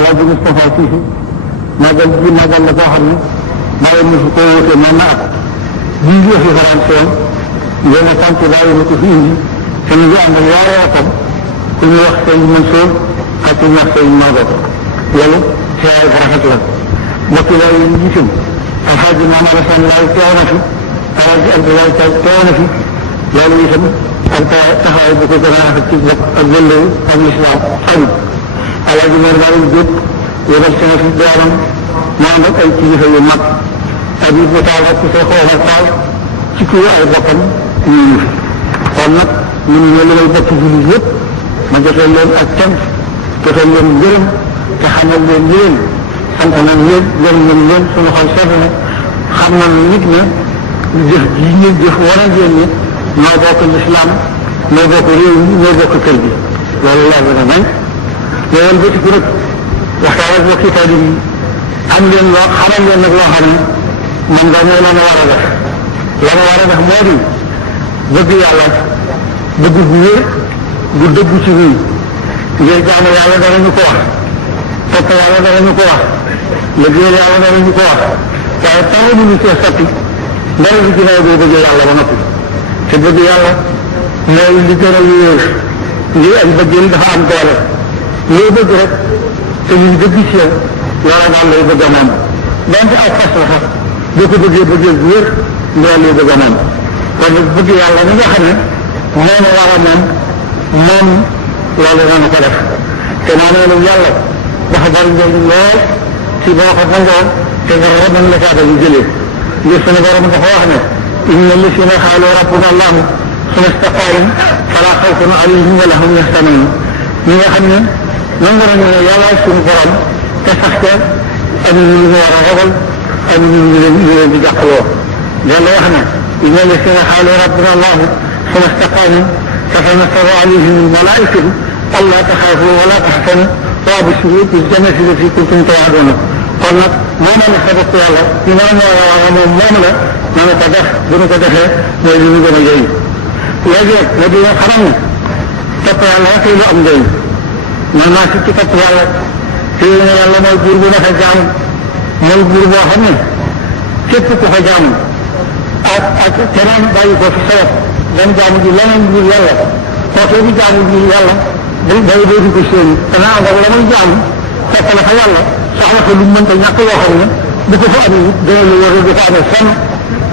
Alaaji Moustapha Cissé magal bi magal la boo xam ne bàyyi na fi ko wóote mën na at bii ngi fi faransoon ngeen a sant bàyyi na ko fi indi te ñu ngi ànd ak yaari atam ku ñu wax sëñ Mansour ak ku ñu wax sëñ Maodo loolu teewaay bu rafet la mbokki laay yi gisum alxaaji Maam Alassane Laay teew na fi alaaji Abdoulaye Taw teew na fi loolu itam ak taxawaay bu ko gën a rafet ci bopp ak wëllëw ak lislaam amul alaaji Mor Malick Diop yebal sama fi doomam mu ànd ak ay kilifa yu mag ak it mu taal ak sa xoolal taal ci kii ay bokkam ñu ngi fi kon nag ñun ñoo li may bokk jullit yëpp ma jotal leen ak cant jotal leen ngërëm te xamal leen yéen sant nañ leen gërëm nañ leen suñu xol sedd na xam nañ nit ne jëf ji ngeen jëf war a ngeen ne noo bokk lislaam noo bokk réew mi noo bokk kër gi loolu laa gën a nañ loolu ba ci ku rek waxtaan ak bokki taalib yi am leen loo xamal leen nag loo xam ne man da mooy la ma war a def la ma war a def moo di bëgg yàlla bëgg bu wér bu dëggu ci nii ngir jaamu yàlla dara ñu ko wax topp yàlla dara ñu ko wax liggéeyal yàlla dara ñu ko wax waaye taxu ñu cee sotti dara bi ginnaaw boo bëgg yàlla ba noppi te bëgg yàlla mooy li gën a wéer lii ak bëggeel dafa am doole loo bëgg rek te ñu dëgg ci yow loola daal lay bëgg a moom donte ak fas la sax boo ko bëggee bëggeel bu wér loolu lay bëgg a moom kon nag bëgg yàlla mi nga xam ne moom a war a moom loolu dana ko def te maa ne nag yàlla dafa bari njëriñ lool ci boo ko nangoo te nga mën la caa dañu jëlee ngir sunu borom dafa wax ne inna llazina qaalu rabbuna allah summa istaqaamu falaa xawfun alayhim wa laa hum yaxzanuun ñi nga xam ne nangu nañu ne yàlla suñu borom te sax ca am ñu war a ragal am ñu leen di jàppaloo yàlla wax na inna llazina qaalu rabbuna allah summa istaqaamu tatanazzalu alayhim al-malaa'ikatu allaa taxaafuu wa laa tahzanuu wa abshiruu bil-jannati allatii kuntum tuu'aduun kon nag moo mën a sa bopp yàlla ci naan moom la na nga ko def bu ñu ko defee mooy li ñu gën a jëriñ léegi nag nga dina xamal ne topp yàlla rek lu am njëriñ man naa si ci topp yàlla te yàlla mooy buur bu naka jaamu mooy buur boo xam ne képp ku ko jaamu ak keneen bàyyi ko fi sabab dem jaamu ji leneen buur yàlla kookee di jaamu ji yàlla day dootu ko séen danaa ànd ak la muy jaamu topp la fa yàlla soxla ko lu mu mënta ñàkk yoo xam ne bu ko fa amee dana la war a du ko amee fenn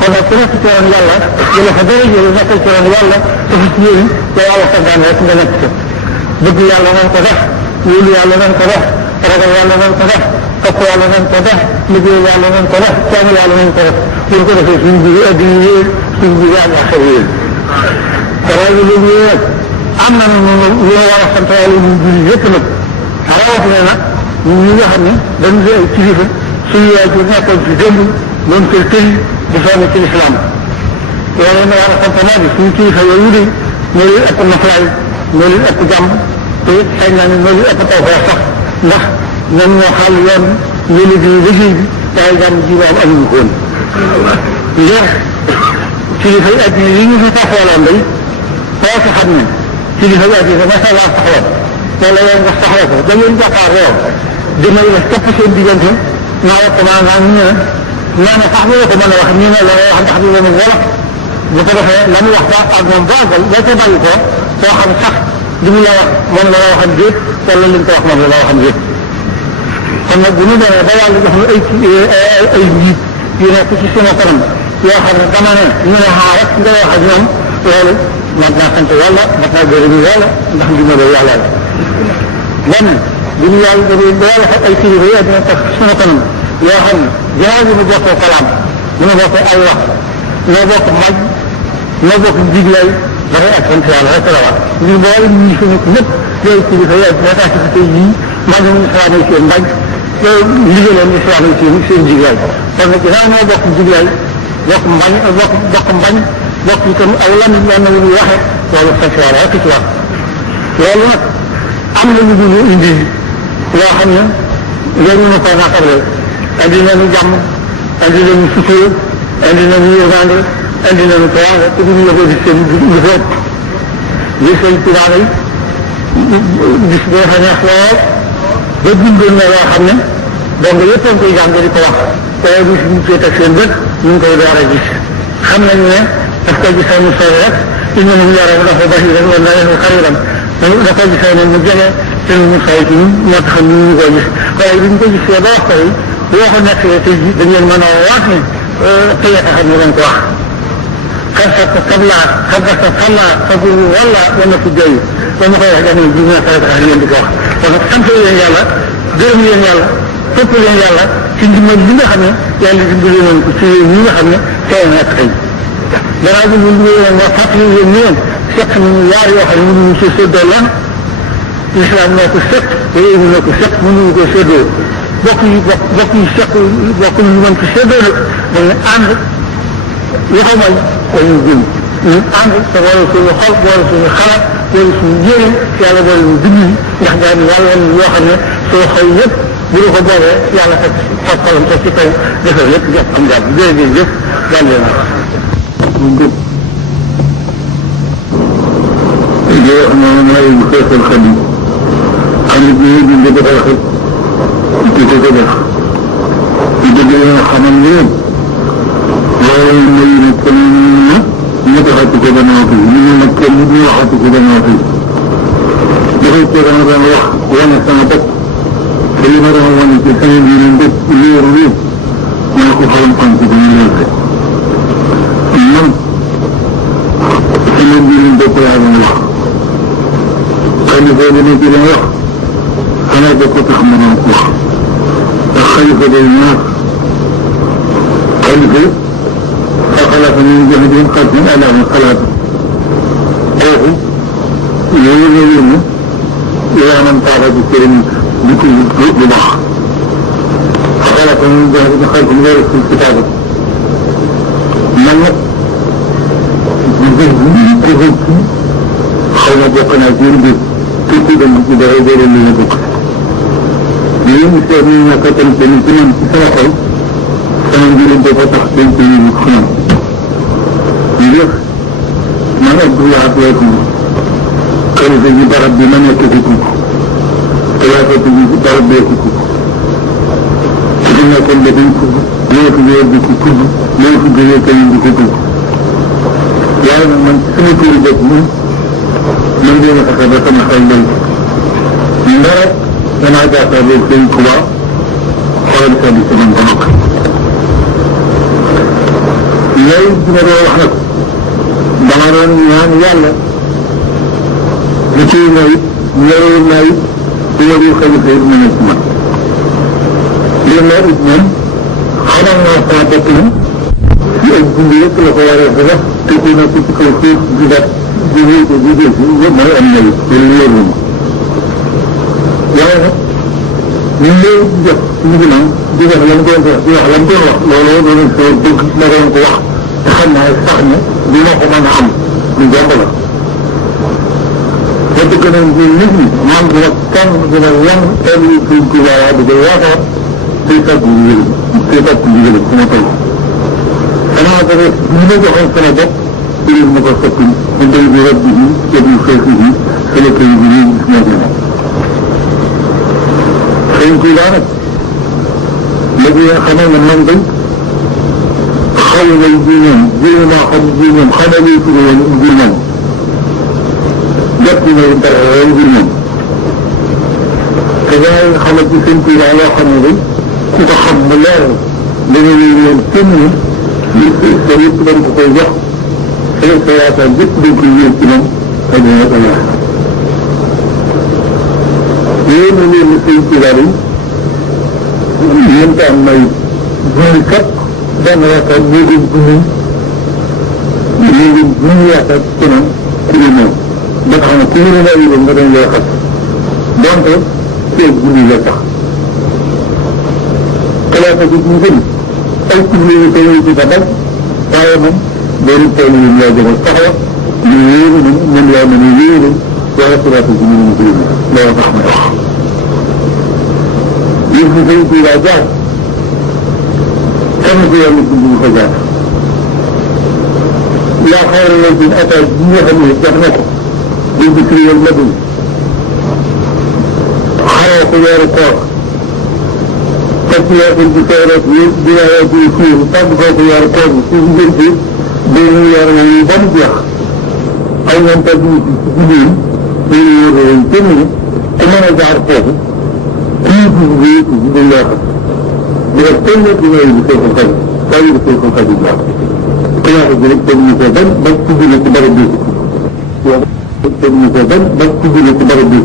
kon nag ku nekk ci yoon yàlla jële fa dara jële nekk ci yoon yàlla te fi ci yéen te yàlla santaan rek nga nekk ca bëgg yàlla nañ ko def wóolu yàlla nañ ko def ragal yàlla nañ ko def topp yàlla nañ ko def liggéey yàlla nañ ko def jaamu yàlla nañ ko def buñ ko defee suñu biir addina yéen suñu biir àllaaxira yéen rajo léegi yéen am na lu war a sant yàlla ñu julli yëpp nag rawatina nag ñi nga xam ne dañu di ay kilifa suñu yaay ji nekkoon ci démb doon koy tëri di sonn ci lislaam loolu na war a sant naa bi suñu kilifa yooyu de ñoo leen ëpp naflaay ñoo leen ëpp jàmm te xëy na ne ñoo leen ëpp taw sax ndax ñoom ñoo xaal yoon ñu liggéey liggéey bi waaye jàmm ji moom amuñu ko woon ngir kilifa yi addina yi ñu fi taxawaloon day koo ko xam ne kilifa yi addina macha allah taxawal wala yow nga soxla ko da ngeen jàkkaarloo dina la topp seen diggante naa wax maa ngaa ñu ne naa ne sax ko mën a wax ñu ne la wax ndax dina ne wala bu ko defee la mu wax ba ak moom ba àggal boo ko bàyyi ko koo xam sax li mu la wax moom la waxam déet wala li mu ko wax moom la waxam déet kon nag bu ñu demee ba yàlla jox ñu ay njiit yu nekk ci sunu kanam yoo xam ne dama ne ñu ne xaar rek nga wax ak ñoom loolu mat naa sant yàlla mat naa gërëm yàlla ndax ndimbal yàlla la benn bu ñu yàlla defee ba yàlla fekk ay kilifa yi dina tax sunu kanam yoo xam ne ginnaaw bi ñu bokkee kalaam bu ñu bokkee ay wax noo bokk maj noo bokk jiglay dafay ak sant yàlla rek la wax ñu boole ñi fi nekk ñëpp yooyu kilifa yi dina tax ci tey yii maj ñu islam yi seen mbañ yooyu liggéeyam islam yi seen jiglay kon nag ginnaaw noo bokk jiglay bokk mbañ bokk mbañ bokk itam aw lan la ñuy waxee loolu sant yàlla rek ci wax loolu nag am na lu ñu indi loo xam ne léegi ñu ko naatable andi nañu jàmm andi nañu sutura andi nañu yërmande andi nañu teraanga te duñu yëgoo di seen lu fa ëpp li seen tubaab yi gis bee fa neex lool ba bindoon na loo xam ne donc yëpp a ngi koy jàng di ko wax waaye bu suñu cee teg seen bët ñu ngi koy door a gis xam nañ ne daf koy gisee mu sori rek innahum yarawnahu ba'iidan wa naraahu qariiban da koy gisee ne mu jege te mu sori ci ñun moo tax ñu ngi koy gis waaye bi ñu ko gisee ba wax ko yi boo ko nekkee tey jii da ngeen mën a waat ne tey a tax ñu leen ko wax kasat kabla kabasa kalla fagul walla wala fi joy ba ma koy wax def ne ji ñaa tax ngeen di ko wax kon nag sant leen yàlla gërëm leen yàlla topp leen yàlla ci ndimbal li nga xam ne yàlla dimbali leen ko ci yéen ñi nga xam ne tey nekk tey danaa bi ñu leen wax fàttali yéen ñeen seq nañu yaar yoo xam ne mënuñu ci séddoo lan islam noo ko seq réew mi noo ko seq mënuñu ko séddoo bokk yi seq bokk ñu mën ko séddoo nag dañu ànd li ko may dañu jëm ñu ànd te boole suñu xol boole suñu xalaat boole suñu yéene yàlla boole ñu dimbali ndax daal yàlla yoo xam ne soo xëy yëpp bu ñu ko boolee yàlla fekk xolam te ci kaw defal lépp jot am jàpp jërëjëf daal leen wax wax noonu mooy bu feesal xam yi xam nit ñi bind dafa rafet di ko ko def di dëgg yoo xamal leen loolu mooy ne kenn ñu defati ko ba noppi ñu nag kenn ñu waxati ko ba noppi dafay ko dama doon wax wane sama bopp te li ma doon wane ci sama biir mbépp léer léer moo ko xolam xam ci dañu lekk man sama biir mbépp laa doon wax xalifa bi nekk dina wax xanaa bopp tax ma doon ko wax ndax xalifa day ñaar xalifa فخلف من جهدهم خلف أله خلف kooku yooyu nga yónni yaa man taaba bi sëriñ bi ko lu baax فخلف من جهدهم خلف غير في الكتاب man nag xaw ma bokk naa ci biir tukki dem ci dafay bëri li nga bokk lii mu seet ni nga kattan ci man ci sama xol sama njëriñ dafa tax dañ ko yëngu xanaa yëpp man Abdoulaye Abdoulaye xalifa ji barab bi ma nekk ci kooku xalifa ji barab bee ci kooku su nekkoon ba dañ ko ñoo fi ñëw di ko tudd ñoo fi jógee kenn di ko tudd waaye nag man sama turi bopp man dina fexe ba sama xel lay ndara danaa jàkkaarloo sëñ Tuba xoolal sa bi sama ba noppi loolu dina doon wax nag dama doon ñaan yàlla li ciy nawet ñorewul nawet su ma dul xalifa it ma nekk man lii nag it moom xamal naa sama bopp ne ci ay dund yëpp la ko waree ba def te ku nekk ci kaw suuf di def di wéy ko di def yëpp mooy am nawet loolu wóor na ma waaye nag ñun loolu di def ci ginnaaw di def lan doon def di wax lan doon wax loolu doon soo bëgg ma doon ko wax te xam naa sax ne dina ko mën a am lu jàpp la te dëgg nañ ci nit ñi man dina kenn dina yan kenn yi suñ ko waa di ko yaakaar day fekk ndigal day fekk ndigal fu ma toll xanaa ba rek ñu ma joxoon sama bopp indi ma ko soppi mu day bi rab bi yëpp fees yi sama kër bi ñu gis naa ko sëñ ko daa nag léegi nga xamee ne man day xaw lay ji ñoom jëlee naa xam ji ñoom xamal lay tudd woon ngir moom jot na dara woon ngir moom te daa nga xamal ci sëñ ko daa loo xam ne day ku ko xam mu leer da nga leen leen kenn ni sa yëpp dañ ko koy jox sa yaakaar yëpp dañ koy yéen ci moom ak dina ko yaakaar yéen a leen sëñ ko daa day mënta am may buy kat dana yaakaar léegi bu ñu yaakaar ci moom ku ñu moom ba tax na ku ñu ne ay nga dañ lay xas donte ceeb guddi la tax xalaata bi ñu gën ay kubli yu koy ci ba dal waaye moom loolu tool yi laa jëmal taxaw ñu yéeru ni mën laa mën a yéeru waaye xalaata bi ñu mën ko yéeru loolu tax ma wax yéen si sëñ bi laa jaar kenn ku yàlla bind ñu ko jaar yaa xayra la bin attaque bi nga xam ne def na ko dañ ko créé la dul woor ko weeru koor fekk weeru bi koy rek di waayee di fiir tàgg foo ko weeru koor bi ci ngir bi di ñu weer yu ban jeex ay ñoom tàgg ñu ci jigéen ñu wóor leen kenn ku mën a jaar foofu kii bi di leer di def kenn di ñëw di seexul xarit waaye di seexul xarit jaar commencé bi rek teg ñu ko ban ba ci jóge ci barab bi teg ñu ko ban ba ci jóge ci barab bi